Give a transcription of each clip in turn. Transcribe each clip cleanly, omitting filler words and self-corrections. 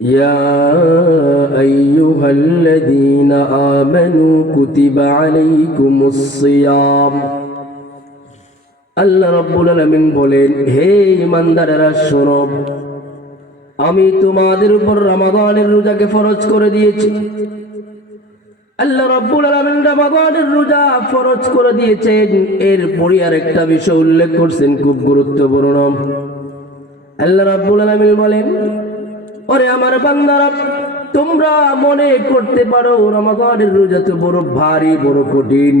يا أيها الذين آمنوا كتب عليكم الصيام আল্লাহ রাব্বুল আলামিন বলেন, হে ঈমানদারেরা শোনো, আমি তোমাদের উপর রমাদানের রোজাকে ফরজ করে দিয়েছি। আল্লাহ রাব্বুল আলামিন রমাদানের রোজা ফরজ করে দিয়েছেন, এরপরই আরেকটা বিষয় উল্লেখ করছেন খুব গুরুত্বপূর্ণ। আল্লাহ রাব্বুল আলামিন বলেন, ওরে আমার বান্দারা, তোমরা মনে করতে পারো রমাদানের রোজা তো বড় ভারী, বড় কঠিন,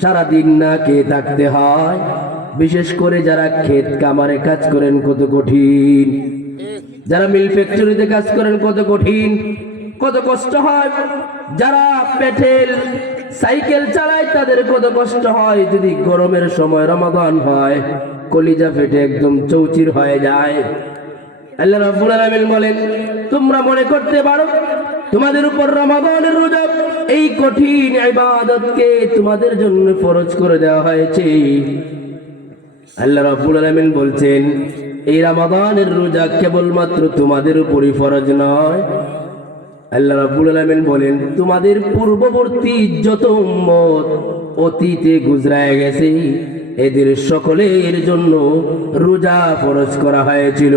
সারাদিন না খেয়ে থাকতে হয়। বিশেষ করে যারা ক্ষেত কামারে কাজ করেন কত কঠিন, যারা মিল ফ্যাক্টরিতে কাজ করেন কত কঠিন, কত কষ্ট হয়, যারা পেটেল সাইকেল চালায় তাদের কত কষ্ট হয়। যদি গরমের সময় রমাদান হয়, কলিজা ফেটে একদম চৌচির হয়ে যায়। আল্লাহ রাব্বুল আলামিন বলেন, তোমরা মনে করতে পারো তোমাদের উপর রমাদানের রোজা, এই কঠিন ইবাদতকে তোমাদের জন্য ফরজ করে দেওয়া হয়েছে। আল্লাহ রাব্বুল আলামিন বলছেন, এই রমাদানের রোজা কেবলমাত্র তোমাদের উপরই ফরজ নয়। আল্লাহ রাব্বুল আলামিন বলেন, তোমাদের পূর্ববর্তী যত উম্মত অতীতে গুজরায় গেছে, এদের সকলের জন্য রোজা ফরজ করা হয়েছিল।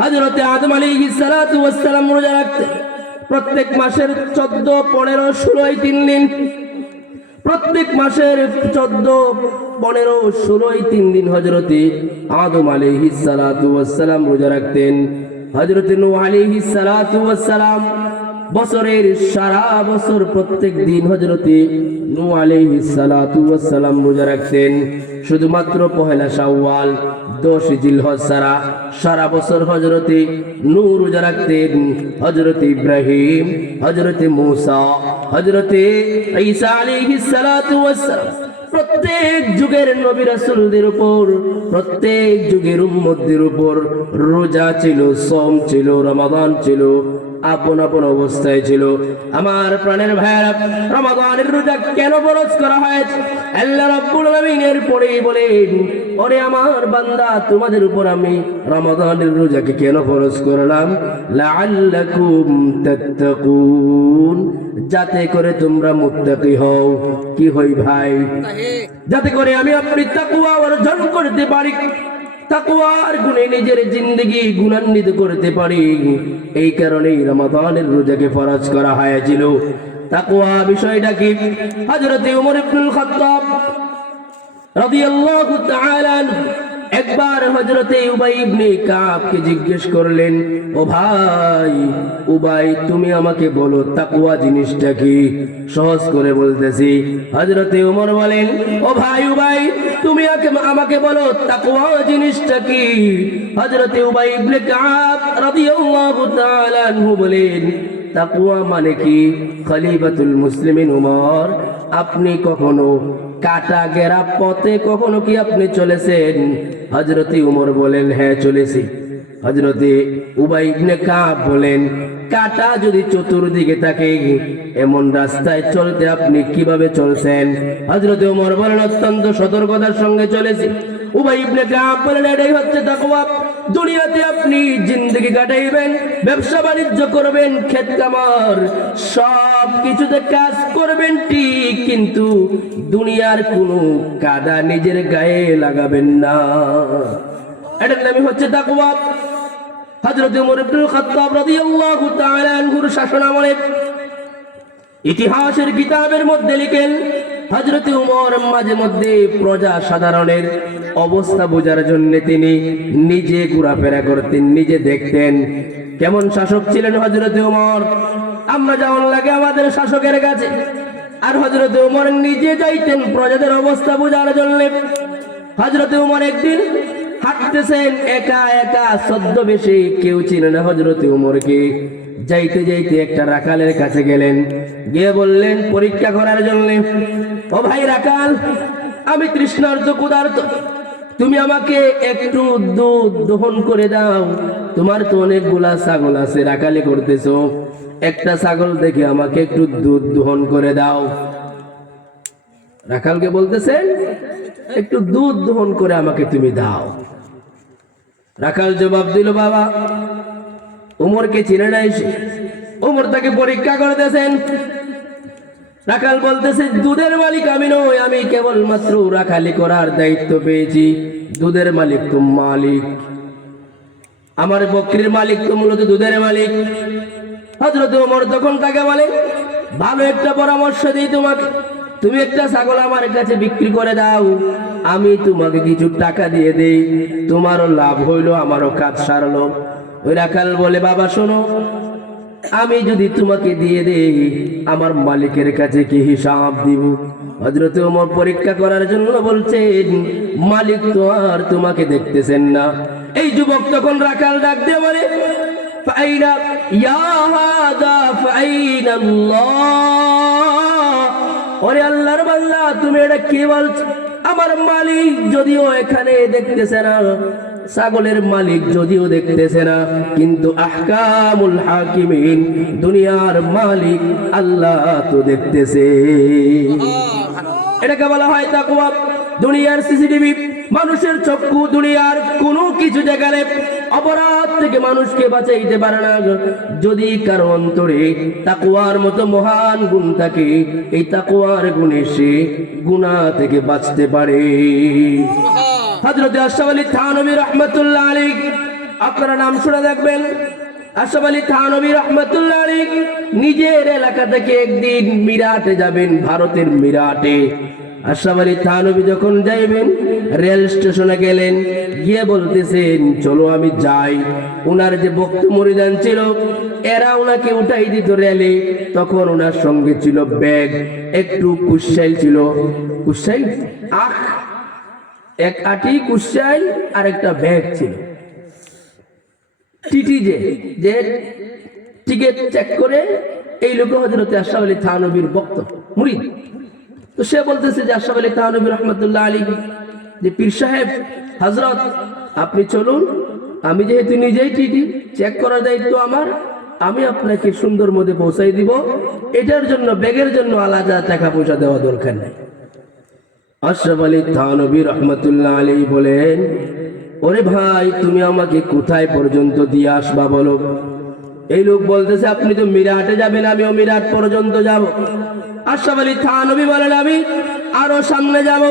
হযরতে আদম আলাইহিস সালাতু ওয়াস সালাম রোজা রাখতেন প্রত্যেক মাসের 14, 15, 16 3 দিন। প্রত্যেক মাসের 14, 15, 16 3 দিন হযরতে আদম আলাইহিস সালাতু ওয়াস সালাম রোজা রাখতেন। হযরতে নূহ আলাইহিস সালাতু ওয়াস সালাম বছরের সারা বছর প্রত্যেক দিন হযরতে নূহ আলাইহিস সালাতু ওয়াস সালাম রোজা রাখতেন। শুধুমাত্র পহেলা শাওয়াল, 10 জিলহজ ছাড়া সারা বছর হযরতে নূহ রোজা রাখতেন। হযরতে ইব্রাহিম, হযরতে মূসা, হযরতে ঈসা আলাইহিস সালাতু ওয়াস সালাম প্রত্যেক যুগের নবী রাসূলদের উপর, প্রত্যেক যুগের উম্মতদের উপর রোজা ছিল, সওম ছিল, রমাদান ছিল, আপন আপন অবস্থায় ছিল। আমার প্রাণের ভাইয়েরা, রমাদানের রোজা কেন ফরজ করা হয়েছে? আল্লাহ রাব্বুল আলামিন এর পরেই বলেন, ওরে আমার বান্দা, তোমাদের উপর আমি রমাদানের রোজাকে কেন ফরজ করলাম? লাআল্লাকুম তাত্তাকুন, যাতে করে তোমরা মুত্তাকি হও। কি হই ভাই? যাতে করে আমি আপনি তাকওয়া অর্জন করতে পারি, তাকওয়ার গুণে নিজের জিন্দেগি গুণান্বিত করতে পারি। এই কারণেই রমাদানের রোজাকে ফরজ করা হয়েছিল। তাকওয়া বিষয়টা কি? হযরতে ওমর ইবনুল খাত্তাব রাদিয়াল্লাহু তাআলা একবার হযরতে উবাই ইবনে কাবকে জিজ্ঞেস করলেন, ও ভাই উবাই, তুমি আমাকে বলো তাকওয়া জিনিসটা কি? সহজ করে বলতেছি। হযরতে ওমর বলেন, ও ভাই উবাই, তুমি আমাকে বলো তাকওয়া জিনিসটা কি? হযরতে উবাই ইবনে কাব রাদিয়াল্লাহু তাআলা আনহু বলেন, তাকওয়া মানে কি? খলিফাতুল মুসলিমিন ওমর, আপনি কখনো কাটা গেরা পথে কখনো কি আপনি চলেছেন? হযরতে ওমর বলেন, হ্যাঁ চলেছি। হযরতে উবাই ইবনে কাব বলেন, কাটা যদি চতুর্দিকে থাকে এমন রাস্তায় চলতে আপনি কিভাবে চলছেন? হযরতে ওমর বলেন, অত্যন্ত সতর্কতার সঙ্গে চলেছি। উবাই ইবনে কাব বলেন, এটাই হচ্ছে তাকওয়া। দুনিয়াতে আপনি জিন্দেগি কাটাইবেন, ব্যবসা বাণিজ্য করবেন, ক্ষেত কামার সব কিছুতে কাজ করবেন ঠিক, কিন্তু দুনিয়ার কোনো কাদা নিজের গায়ে লাগাবেন না। এটার নামই হচ্ছে তাকওয়া। হযরত ওমর ইবনুল খাত্তাব রাদিয়াল্লাহু তাআলা আনহুর শাসনামলে ইতিহাসের কিতাবের মধ্যে লিখেন, হযরতে ওমর মাঝে মধ্যে প্রজা সাধারণের অবস্থা বোঝার জন্য তিনি নিজে ঘোরাফেরা করতেন, নিজে দেখতেন কেমন শাসক ছিলেন হযরতে ওমর। আমরা যেমন লাগে আমাদের শাসকের কাছে, আর হযরতে ওমর নিজে যাইতেন প্রজাদের অবস্থা বোঝার জন্য। হযরতে ওমর একদিন হাঁটতেছেন একা একা, ছদ্মবেশে, কেউ চিনে না হযরতে ওমরকে। যাইতে যাইতে একটা রাখালের কাছে গেলেন, গিয়ে বললেন পরীক্ষা করার জন্য, ও ভাই রাখাল, আমি তৃষ্ণার্ত ক্ষুধার্ত, তুমি আমাকে একটু দুধ দহন করে দাও। তোমার তো অনেকগুলা ছাগল আছে, রাখালি করতেছো, একটা ছাগল দেখে আমাকে একটু দুধ দহন করে দাও। রাখালকে বলতেছেন, একটু দুধ দহন করে আমাকে তুমি দাও। রাখাল জবাব দিল, বাবা উমরকে চিনে নাই সে। উমর তাকে পরীক্ষা করতেছেন। রাখাল বলতেছে, দুধের মালিক আমি নই, আমি কেবলমাত্র রাখালি করার দায়িত্ব পেয়েছি। দুধের মালিক তো মালিক, আমার বকরির মালিক তো মূলত দুধের মালিক। হযরত ওমর তখন তাকে বলে, ভালো একটা পরামর্শ দিই তোমাকে, তুমি একটা ছাগল আমার কাছে বিক্রি করে দাও, আমি তোমাকে কিছু টাকা দিয়ে দেই, তোমারও লাভ হইলো আমারও কাজ সারলো। ওই রাখাল বলে, বাবা শোনো, আমি যদি তোমাকে দিয়ে দেই আমার মালিকের কাছে কি হিসাব দিব? হযরত ওমর পরীক্ষা করার জন্য বলছেন, মালিক তো আর তোমাকে দেখতেছেন না। এই যুবক তখন রাখাল ডাক দিয়ে বলে, ফাইনা ইয়া হাদা ফাইনা আল্লাহ, ওরে আল্লাহর বান্দা তুমি এটা কি বলছো? আমার মালিক যদিও এখানে দেখতেছে না, ছাগলের মালিক যদিও দেখতেছে না, কিন্তু আহকামুল হাকিমিন, দুনিয়ার মালিক আল্লাহ তো দেখতেছে। এটাকে বলা হয় তাকওয়া। দুনিয়ার সিসিটিভি, মানুষের চক্ষু দুনিয়ার কোনো কিছু দেখালে অপরাধ থেকে মানুষকে বাঁচাইতে পারে না। যদি কারো অন্তরে তাকওয়ার মতো মহান গুণ থাকে, এই তাকওয়ার গুণে সে গুনাহ থেকে বাঁচতে পারে। হযরত আশরাফ আলী থানভী রাহমাতুল্লাহ আলাইহি, আপনারা নাম শুনে দেখবেন। আশরাফ আলী থানভী রাহমাতুল্লাহ আলাইহি নিজের এলাকা থেকে একদিন মিরাটে যাবেন, ভারতের মিরাটে। আশরাফ আলী থানভী যখন যাইবেন, রেল স্টেশনে গেলেন, গিয়ে বলতেছেন, চলো আমি যাই। উনার যে ভক্ত মুরিদান ছিল, এরা উনাকে উঠাই দিত রেলে। তখন উনার সঙ্গে ছিল ব্যাগ, একটু কুশাইল ছিল, কুশাইল এক আটি কুশাইল আর একটা ব্যাগ ছিল। টিটি যে টিকিট চেক করে, এই লোক হযরত আশরাফ আলী থানভীর ভক্ত মুরিদ। তো সে বলতেছে যে আশরাফ আলী থানভী রাহমাতুল্লাহ আলাইহি, যে পীর সাহেব হযরত আপনি চলুন, আমি যেহেতু নিজেই টিটি চেক করার দায়িত্ব আমার, আমি আপনাকে সুন্দর মধ্যে পৌঁছাই দিব, এটার জন্য ব্যাগের জন্য আলাদা টাকা পয়সা দেওয়া দরকার নেই। আশরাফ আলী থানভী রাহমাতুল্লাহ আলাইহি বলেন, ওরে ভাই তুমি আমাকে কোথায় পর্যন্ত দিয়ে আসবা বলো? এই লোক বলতেছে, আপনি তো মিরাটে যাবেন, আমিও মিরাট পর্যন্ত যাব। আশরাফ আলী থানভী বলেন, আমি আরো সামনে যাব।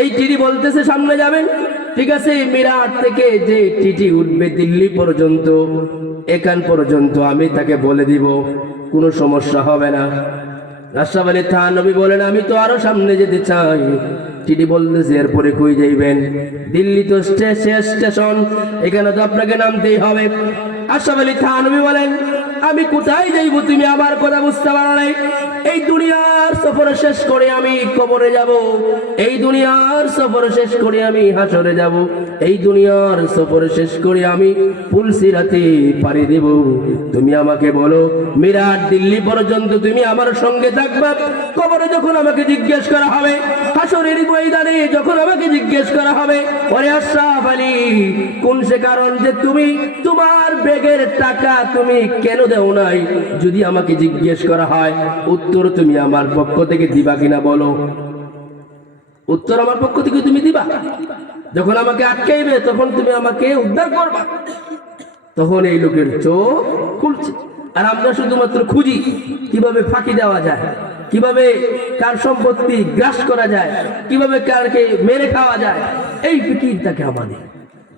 এই টিটি বলতেছে সামনে যাবেন, ঠিক আছে, মিরাট থেকে যে টিটি উঠবে দিল্লি পর্যন্ত, এখান পর্যন্ত আমি তাকে বলে দিব, কোনো সমস্যা হবে না। আশরাফ আলী থানভী বলেন, আমি তো আরো সামনে যেতে চাই। টিটি বলতেছে, এরপরে কই যাইবেন? দিল্লি তো শেষ স্টেশন, এখানে তো আপনাকে নামতেই হবে। আশরাফ আলী থানভী বলেন, আমি কোথায় যাইব তুমি আমার কথা বুঝতে পারো নাই? এই দুনিয়ার সফর শেষ করে আমি কবরে যাব, এই দুনিয়ার সফর শেষ করে আমি হাসরে যাব, এই দুনিয়ার সফর শেষ করে আমি পুলসিরাতে পাড়ি দেব। তুমি আমাকে বলো, মিরাট দিল্লি পর্যন্ত তুমি আমার সঙ্গে থাকবা। কবরে যখন আমাকে জিজ্ঞেস করা হবে, হাসরের ময়দানে যখন আমাকে জিজ্ঞেস করা হবে, ওরে আশরাফ আলী, কোন সে কারণ যে তুমি তোমার ব্যাগের টাকা তুমি কেন দেও নাই, যদি আমাকে জিজ্ঞেস করা হয়, উত্তর তুমি আমার পক্ষ থেকে দিবা কিনা বলো? উত্তর আমার পক্ষ থেকে তুমি দিবা। যখন আমাকে আটকাইবে তখন তুমি আমাকে উদ্ধার করবা। তখন এই লোকের চোখ খুলছে। আর আমরা শুধুমাত্র খুঁজি কিভাবে ফাঁকি দেওয়া যায়, কিভাবে কার সম্পত্তি গ্রাস করা যায়, কিভাবে কারকে মেরে খাওয়া যায়, এই ফিকির থাকে আমাদের।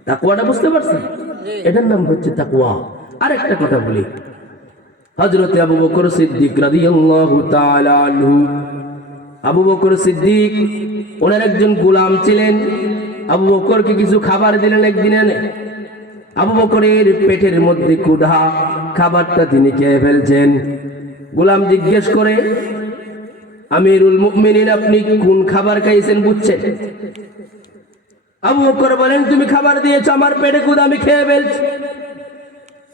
তাকওয়াটা বুঝতে পারছেন? এটার নাম হচ্ছে তাকওয়া। আরেকটা কথা বলি, হযরত আবু বকর সিদ্দিক রাদিয়াল্লাহু তাআলা আনহু, আবু বকর সিদ্দিক ওনার একজন গোলাম ছিলেন। আবু বকরকে কিছু খাবার দিলেন একদিন এনে। আবু বকরের পেটের মধ্যে ক্ষুধা, খাবারটা তিনি খেয়ে ফেলছেন। গোলাম জিজ্ঞেস করে, আমিরুল মুমিনিন আপনি কোন খাবার খাইছেন বুঝছেন? আবু বকর বলেন, তুমি খাবার দিয়েছো, আমার পেটে ক্ষুধা, আমি খেয়ে ফেলছি।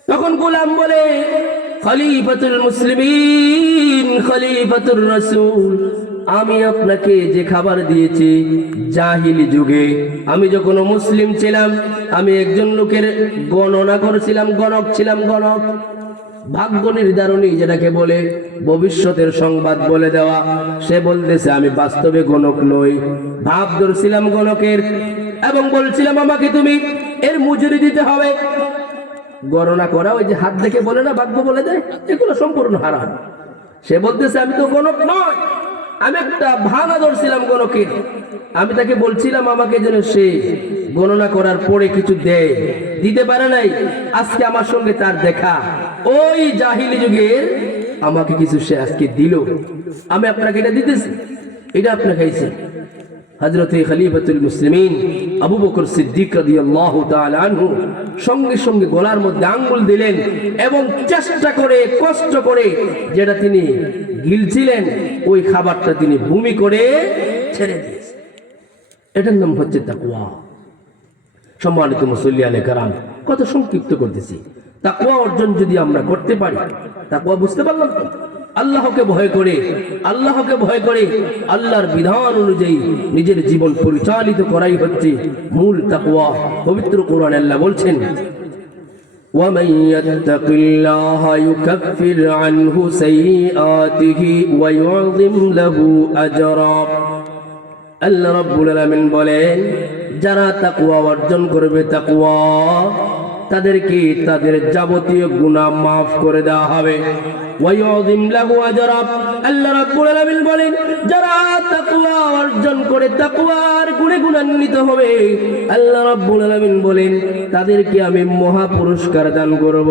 তখন গোলাম বলে, খলিফাতুল মুসলিমিন, খলিফাতুর রাসূল, আমি আপনাকে যে খাবার দিয়েছি, জাহিলি যুগে আমি যখন মুসলিম ছিলাম, আমি একজন লোকের গণনা করেছিলাম, গণক ছিলাম, গণক। ভাগ্য নির্ধারণী যেটাকে বলে, ভবিষ্যতের সংবাদ বলে দেওয়া। সে বলতেছে আমি বাস্তবে গণক নই, ভাব ধরছিলাম গণকের, এবং বলছিলাম আমাকে তুমি এর মজুরি দিতে হবে। গণনা করা, ওই যে হাত দেখে বলে না, ভাগ্য বলে দেয়, এগুলো সম্পূর্ণ হারাম। সে বলতেছে আমি তো গণক নয়, আমি একটা ভাঙা ধরছিলাম গণকের, আমি তাকে বলছিলাম আমাকে যেন সে গণনা করার পরে কিছু দেয়, দিতে পারে নাই। আজকে আমার সঙ্গে তার দেখা, ওই জাহিলি যুগের আমাকে কিছু সে আজকে দিল, আমি আপনাকে এটা দিতেছি, এটা আপনি খাইছেন। হযরত খলিফাতুল মুসলিমিন আবু বকর সিদ্দিক রাদিয়াল্লাহু তাআলা আনহু সঙ্গে সঙ্গে গলার মধ্যে আঙ্গুল দিলেন এবং চেষ্টা করে কষ্ট করে যেটা তিনি গিলছিলেন ওই খাবারটা তিনি বমি করে ছেড়ে দিয়েছেন। এটার নাম হচ্ছে তাকওয়া। সম্মানিত মুসল্লিয়ানে কেরাম, কত সংক্ষিপ্ত করতেছি। তাকওয়া অর্জন যদি আমরা করতে পারি, তাকওয়া বুঝতে পারলাম তো, আল্লাহকে ভয় করে, আল্লাহকে ভয় করে আল্লাহর বিধান অনুযায়ী নিজের জীবন পরিচালিত করাই হচ্ছে মূল তাকওয়া। পবিত্র কোরআনে আল্লাহ বলছেন, وَمَن يَتَّقِ اللَّهَ يُكَفِّرْ عَنْهُ سَيِّئَاتِهِ وَيُعْظِمْ لَهُ أَجْرًا। আল্লাহ রাব্বুল আলামিন বলেন, যারা তাকওয়া অর্জন করবে, তাকওয়া, তাদেরকে তাদের যাবতীয় গুনাহ মাফ করে দেওয়া হবে। ওয়ায়ুযিম লাহু আজরা। আল্লাহ রাব্বুল আলামিন বলেন, যারা তাকওয়া অর্জন করে তাকওয়ার গুণে গুণান্বিত হবে, আল্লাহ রাব্বুল আলামিন বলেন তাদেরকে আমি মহা পুরস্কার দান করব।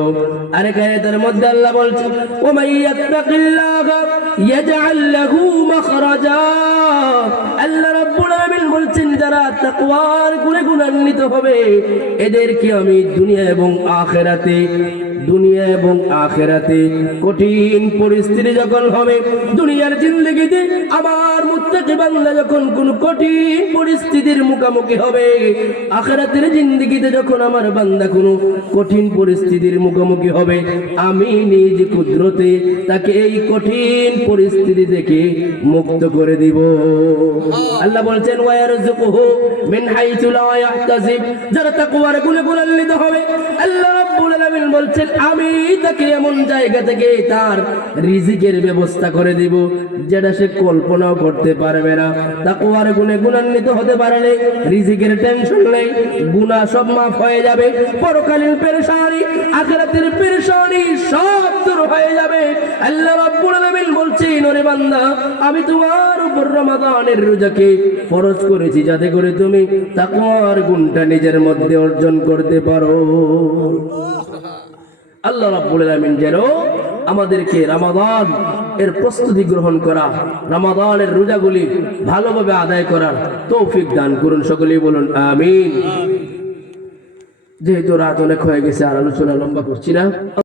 আরেক আয়াতের মধ্যে আল্লাহ বলছেন, ওয়া মাইয়াত্তাকিল্লাহা ইয়াজআল লাহু মাখরাজা। আল্লাহ রাব্বুল আলামিন বলছেন, যারা তাকওয়ার গুণে গুণান্বিত হবে এদেরকে আমি দুনিয়া এবং আখিরাতে কঠিন পরিস্থিতি যখন হবে, দুনিয়ার জিন্দেগিতে আমার মুত্তাকি বান্দা যখন কোন কঠিন পরিস্থিতির মুখোমুখি হবে, আখিরাতের জিন্দেগিতে যখন আমার বান্দা কোন কঠিন পরিস্থিতির মুখোমুখি হবে, আমি নিজ কুদরতে তাকে এই কঠিন পরিস্থিতি থেকে মুক্ত করে দিব। আল্লাহ বলছেন, ওয়ায়ারযুকুহু মিন হাইসু লা ইয়াহতাসিব। যারা তাকওয়ার গুণে গুণান্বিত হবে, আল্লাহ রাব্বুল আলামিন বলছেন আমি তাকে এমন জায়গা থেকে তার রিজিকের ব্যবস্থা করে দিব যেটা সে কল্পনাও করতে পারবে না। তাকওয়ার গুণে গুণান্বিত হতে পারলে রিজিকের টেনশন নেই, গুনাহ সব মাফ হয়ে যাবে, পরকালীন পেরেশানি, আখিরাতের পেরেশানি সব দূর হয়ে যাবে। আল্লাহ রাব্বুল আলামিন বলছেন, ওরে বান্দা, আমি তোমার উপর রমাদানের রোজাকে ফরজ করেছি যাতে করে তুমি তাকওয়ার গুণটা নিজের মধ্যে অর্জন করতে পারো। আল্লাহ রাব্বুল আলামিন যেন আমাদেরকে রমাদান এর প্রস্তুতি গ্রহণ করা, রমাদানের রোজাগুলি ভালোভাবে আদায় করার তৌফিক দান করুন। সকলেই বলুন আমিন। যেহেতু রাত অনেক হয়ে গেছে, আর আলোচনা লম্বা করছি না।